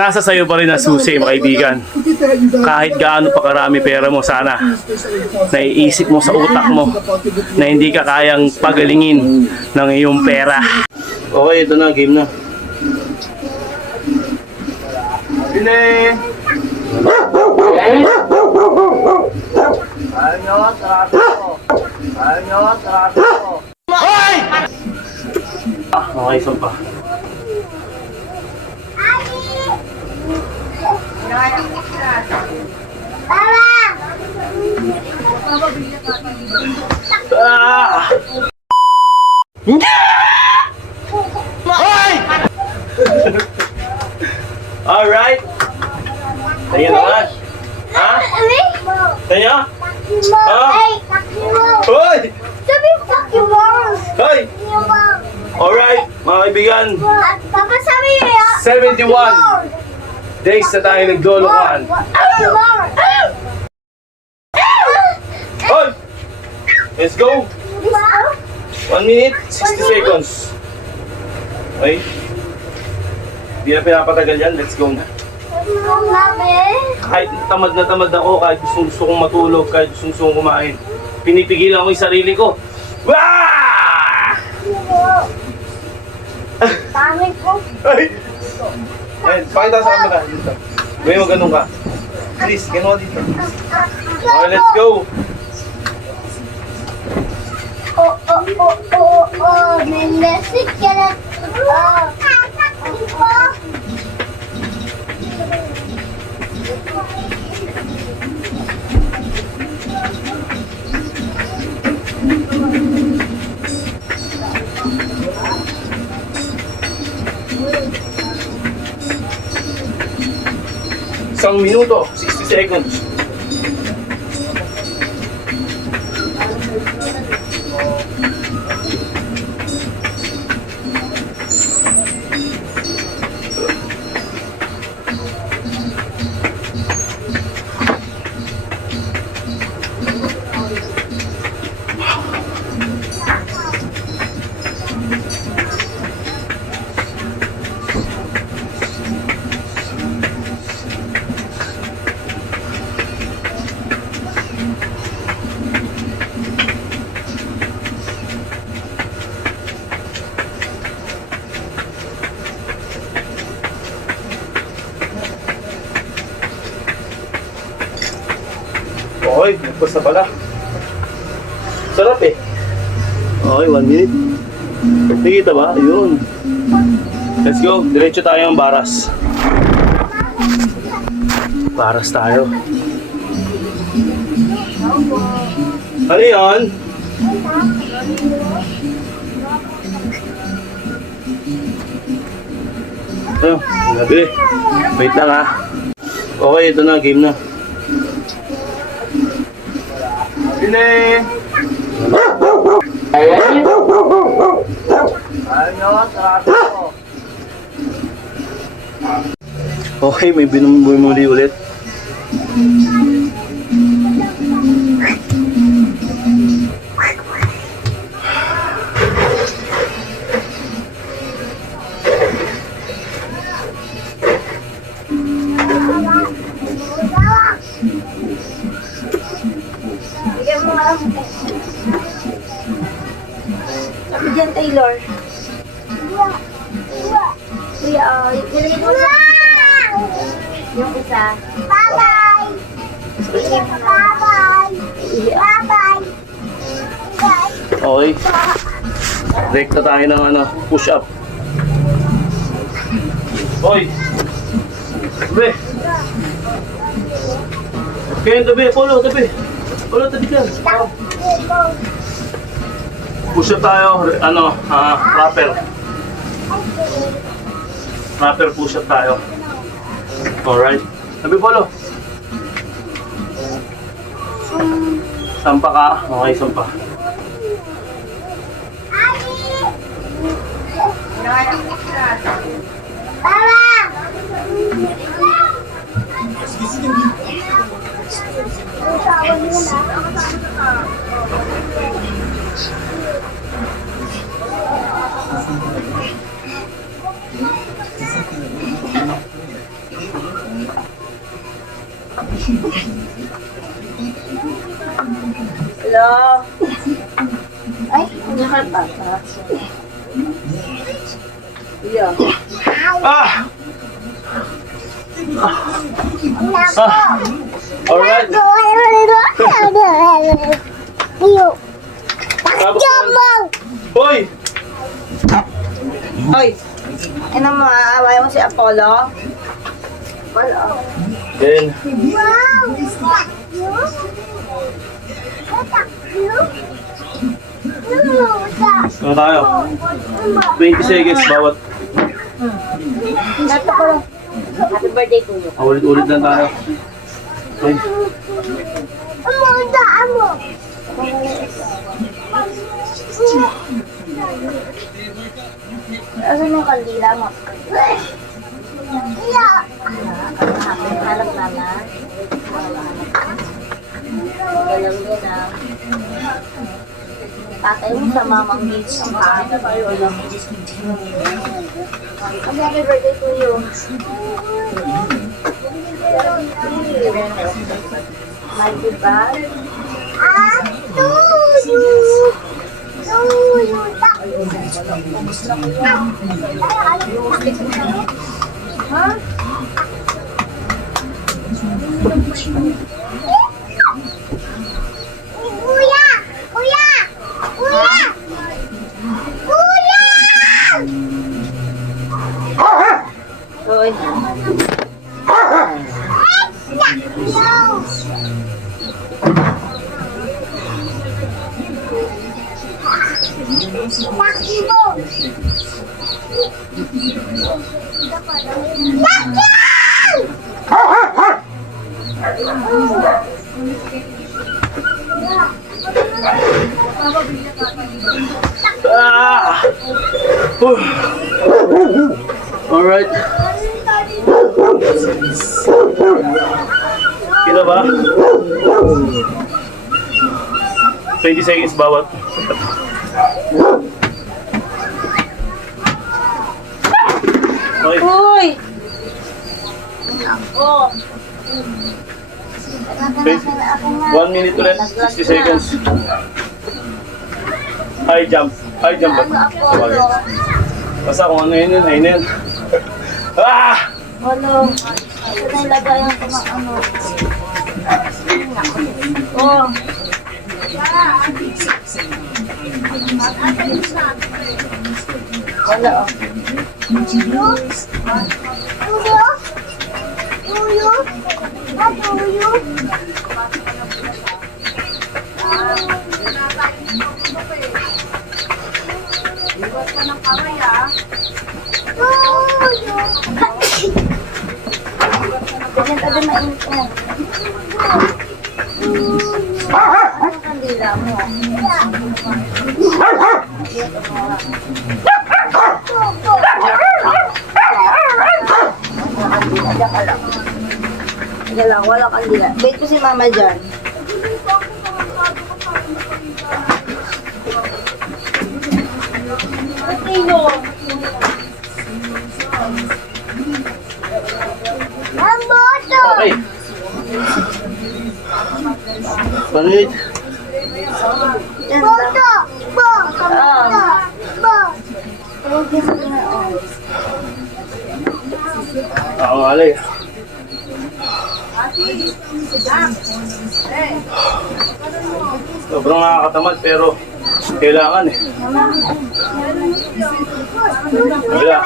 Nasa sayo pa rin ang susi, mga kaibigan. Kahit gaano pa karami pera mo, sana naiisip mo sa utak mo na hindi ka kayang pagalingin ng iyong pera. Okay, ito na, game na. Bine! Ano, trato ko. Ano, trato ko. Hoy! Okay, isang pa. Ah! Hoy! Alright. Tayo naman. Ha? Tayo? Ha? Hoy! Hoy! Alright, mga kaibigan. Papa, sabi niya. 71 days na tayo naglolokohan. Hoy! Let's go! 1 minute, 60 seconds. Okay? Hindi na pinapatagal yan. Let's go na. Kahit tamad na tamad ako, kahit gusto kong matulog, kahit gusto kong kumain, pinipigilan ko yung sarili ko. Wah! Pangit ko. Ay! Ayun, pakita sa camera. Dito. Gawin mo ganun ka. Please, ganun ka dito. Okay, let's go! May message ka na. Isang minuto, 60 seconds. Okay, nagpas na pala. Sarap eh. Okay, 1 minute. Nakikita ba? Ayun. Let's go. Diretso tayo ng Baras. Baras tayo. Ano yun? Ayun, nabili. Wait lang ha. Okay, ito na. Game na. Bine! Ano, trato ko. Okay, may binumuli ulit. Bigyan mo nga. Sabi dyan, Taylor. Kuya, nilagay mo sa yung isa. Bye-bye! Bye-bye! Bye-bye! Okay. Rekta tayo ng push up. Hoy! Tabi! Okay, tabi. Polo, tabi. Polo, tabi ka. Push up tayo. Rapper. Rapper push up tayo. Alright. Tabi, Polo. Sampa ka. Okay, sampa. Hello? Ay, hindi ka pa. Yeah. Ah! Alright. Tapos Hoy! Oy! Ano mo, aaway mo si Apollo? Wala. Then, ano tayo? 20 seconds bawat. Nato ko lang. Happy birthday to you. Ulit-ulit lang tayo. Okay. Asan yung kandila mo? Hanap naman. Galang din ah. Tatay mo sa mamang beach ang kahit tayo alam. Happy birthday to you. My goodbye. Huh? Kuya! Kuya! Kuya! Kuya! Hoy. Ah! Alright. Kina ba? 20 seconds bawat. Okay. Uy! Ako. 1 minute ulit, 60 seconds. High jump. High jump ba? Apollo. Basta kung ano yun, ayun yun. Ah! Apollo. Ito na ilagay ang ano. Oh. Wala oh. Tuyo? Tuyo? Tuyo? Tuyo? Iwas ka ng kamay ah. Tuyo! Ganyan tayo mainit eh. Ano kandila mo? Sige lang, wala kandila. Wait ko si mama dyan. Matino! Okay. 1 minute. Yan lang. Ako alay. Sobrang nakakatamad pero kailangan eh. Wala.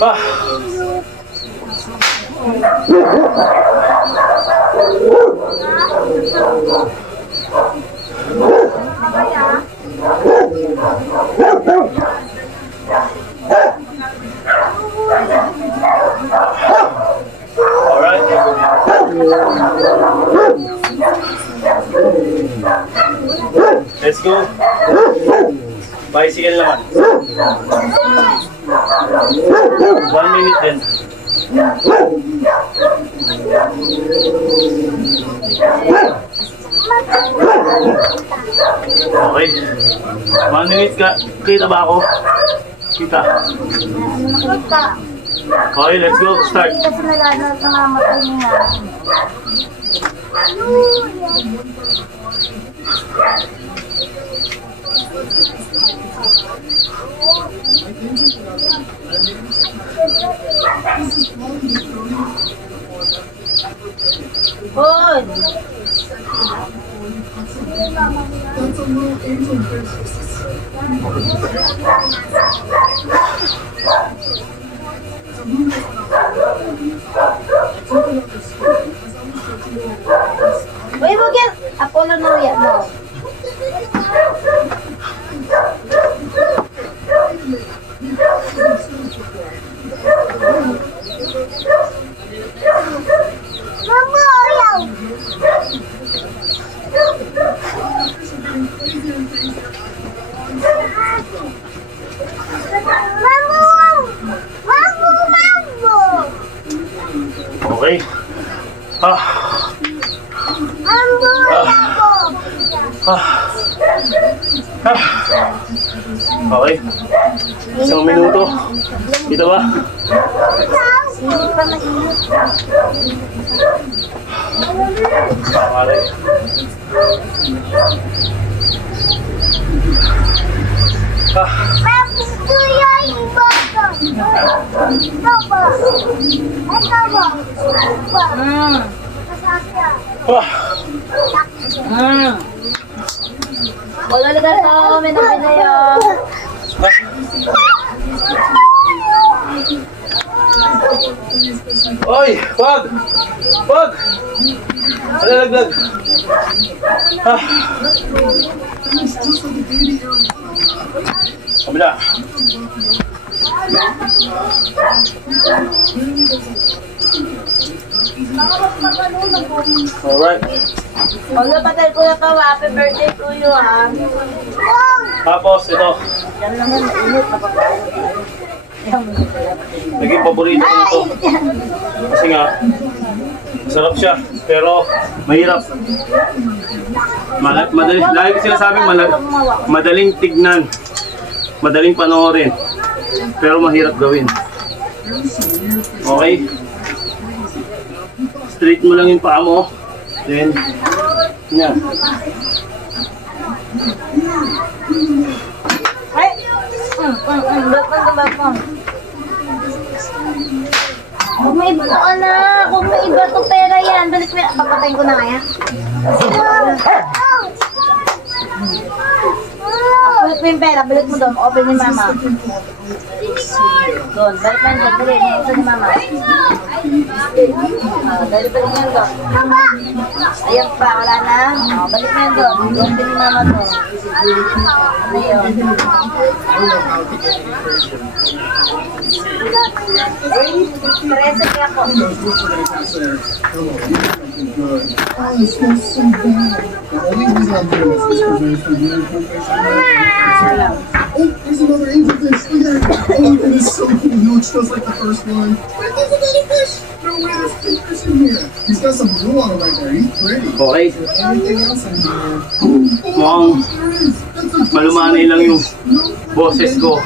Ah. Alright. Let's go. Bicycle naman. 1 minute din. Okay. 1 minute ka. Kita ba ako? Kita. Okay, let's go. Start. Hindi kasi namamatay niya. Hoy! Uy, wag yan! Apollo no yan, no. Mama, ayaw! Mambo! Okay. Ah. Mambo! Ah. Ah. Okay. Isang minuto. Dito ba? Hindi pa mainit. Pakaray. Ah. Gusto yan yung bata. Ito ba? Ito ba? Ah. Wala lugar sa kami na pinayo. Oy! Wag! Wag! Alalaglag! Ah! Kabila! Alright. Wala patay ko na to. Happy birthday to you, ha? Tapos ito. Yan naman, mainit. Naging paborito ko ito. Kasi nga, masarap siya. Pero mahirap. Lagi ko sinasabing madaling tignan. Madaling panoorin. Pero mahirap gawin. Okay? Straight mo lang yung paa mo. Then, yan. Ay! Ba't kung may iba ka na, kung may iba to pera yan, balik mo yan. Papatayin ko na kaya. Balik mo yung pera, balik mo doon. Open ni mama. Doon, balik mo yung doon. Balik mo ni mama. Balik mo yung doon. Ayun pa, wala na. Balik mo yung doon. Open ni mama doon. Ano yun? Parece kaya ako. Oh, it smells so bad. The only reason I'm doing this is because there's some really cool fish in there. Oh, there's another angelfish. Look at it. Oh, it is so cool. He looks just like the first one. Wait, there's another fish. No way, there's two fish in here. He's got some blue on him right there. He's pretty. Okay. Is there anything else in here? Mukhang There is. That's a malumanay lang yung boses ko.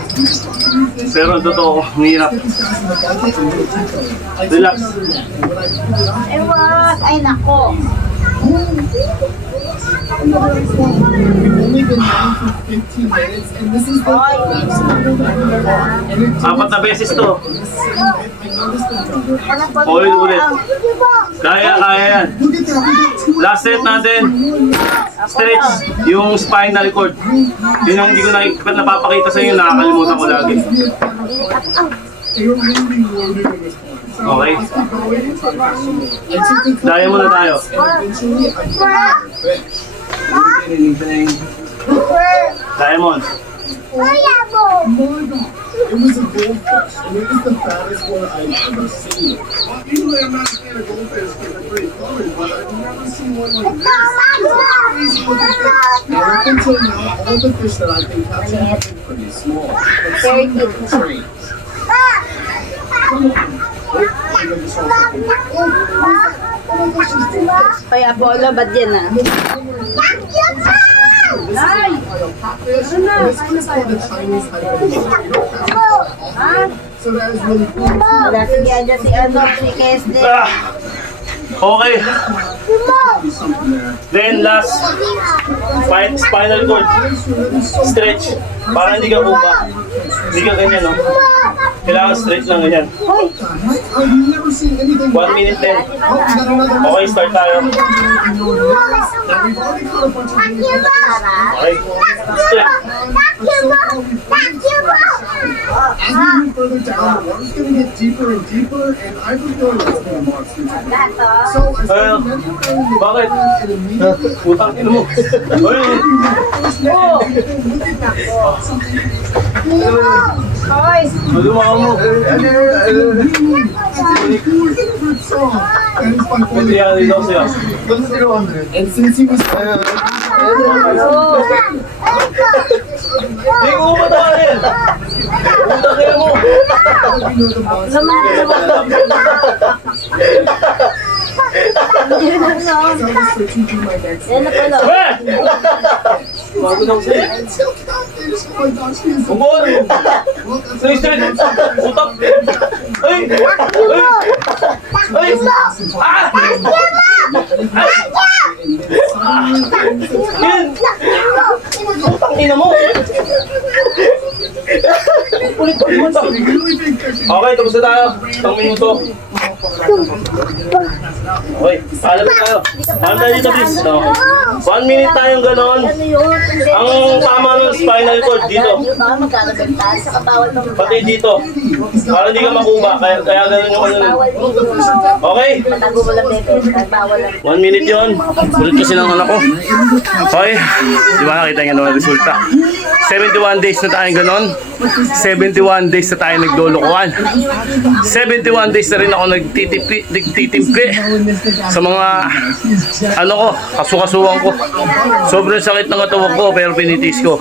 Pero totoo, ang hirap. Relax. Ay, wag. Ay, nako. We've only been running for 15 minutes, and this is the Ay, and it Apat na beses to. I noticed the number. Anak ko. Ulit-ulit. Kaya yan. Look at that, we got two. Last set natin. Stretch yung spinal cord. Yun ang hindi ko napapakita sa inyo, nakakalimutan ko lagi. They were really loaded in this one. So Okay. I keep going until I got some more. I took it Daya muna tayo. and eventually I found a fish. Anything. Diamond. Oh my god! It was a goldfish, and it was the fattest one I've ever seen. Usually I'm not a fan of goldfish because they're pretty colored, but I've never seen one like this. Crazy looking fish. Now up until now, all the fish that I've been catching have been pretty small. But some of them are strange. Kaya Apollo, ba't yan ah? This is called the Chinese hydrangea. So that is really cool. Wala sige dyan si ano, si Kesde. Okay. Something there. Then last, spinal cord. Stretch. Para hindi ka upa. Hindi ka ganyan, no? Kailangan stretch lang ganyan. I've never seen anything 1 minute then. Oh, we got another one. Okay, start tayo. Now, we've already caught a bunch of videos. Okay. Stretch. As we move further down, the water's going to get deeper and deeper, and I was going to be a monster today. So I started measuring Bakit? and immediately Utang ino mo. Uy! Malumaw mo. Hindi yan, hindi daw siya. And since he was Hindi ko umatahin. Utang ino mo. Yan na pala. Eh! Bago daw siya. Bungol! Stretch, stretch! Utak! Ay! Ay! Ay! Ah! Yan! Utang ina mo! Ulit-ulit mo ito. Okay, tapos na tayo. Isang minuto. Okay, alam na tayo. Alam tayo dito, please. No. 1 minute tayong ganon. Ano yun? Ang tama ng spinal cord dito. Baka magkakaganda sa kabawal ng Pati dito. Para hindi ka makuha. Kaya ganon yung ano. bawal dito. Okay? Matago mo lang bebe. Bawal lang. 1 minute yun. Ulit kasi ng anak ko. Okay. Di ba nakita nga naman ang resulta? 71 days na tayong ganon. 71 days na tayo naglolokohan. 71 days na rin ako nagtitimpi sa mga ano ko, kasukasuhan ko. Sobrang sakit ng katawan ko pero pinitis ko.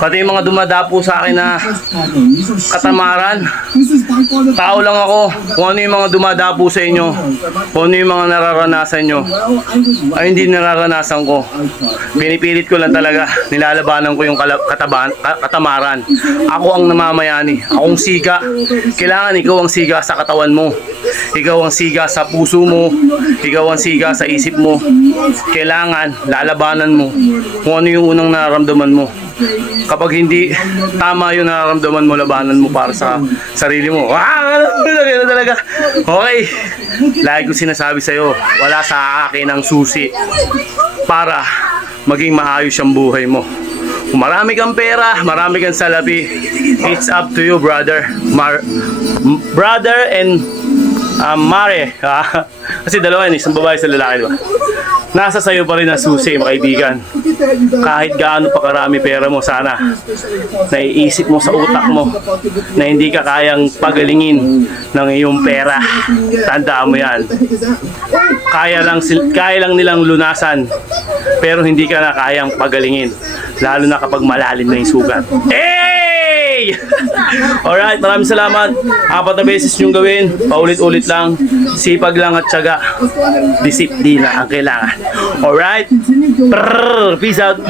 Pati yung mga dumadapo sa akin na katamaran. Tao lang ako. Kung ano yung mga dumadapo sa inyo, kung ano yung mga nararanasan nyo, ay hindi nararanasan ko. Pinipilit ko lang talaga. Nilalabanan ko yung katamaran. Ako ang namamayani. Akong siga. Kailangan ikaw ang siga sa katawan mo. Ikaw ang siga sa puso mo. Ikaw ang siga sa isip mo. Kailangan lalabanan mo kung ano yung unang nararamdaman mo. Kapag hindi tama yung nararamdaman mo, labanan mo para sa sarili mo. Ano talaga? Okay. Lagi ko sinasabi sa'yo, wala sa akin ang susi para maging maayos ang buhay mo. Kung marami kang pera, marami kang salapi, it's up to you, brother. Brother and Mare. Kasi dalawa yun, isang babae sa lalaki, diba? Nasa sayo pa rin ang susi, mga kaibigan. Kahit gaano pa karami pera mo, sana naiisip mo sa utak mo na hindi ka kayang pagalingin ng iyong pera. Tandaan mo yan. Kaya lang nilang lunasan, pero hindi ka na kayang pagalingin. Lalo na kapag malalim na yung sugat. Hey! Alright, maraming salamat. 4 na beses yung gawin. Paulit-ulit lang. Sipag lang at tiyaga. Disiplina ang kailangan. Alright? Peace out.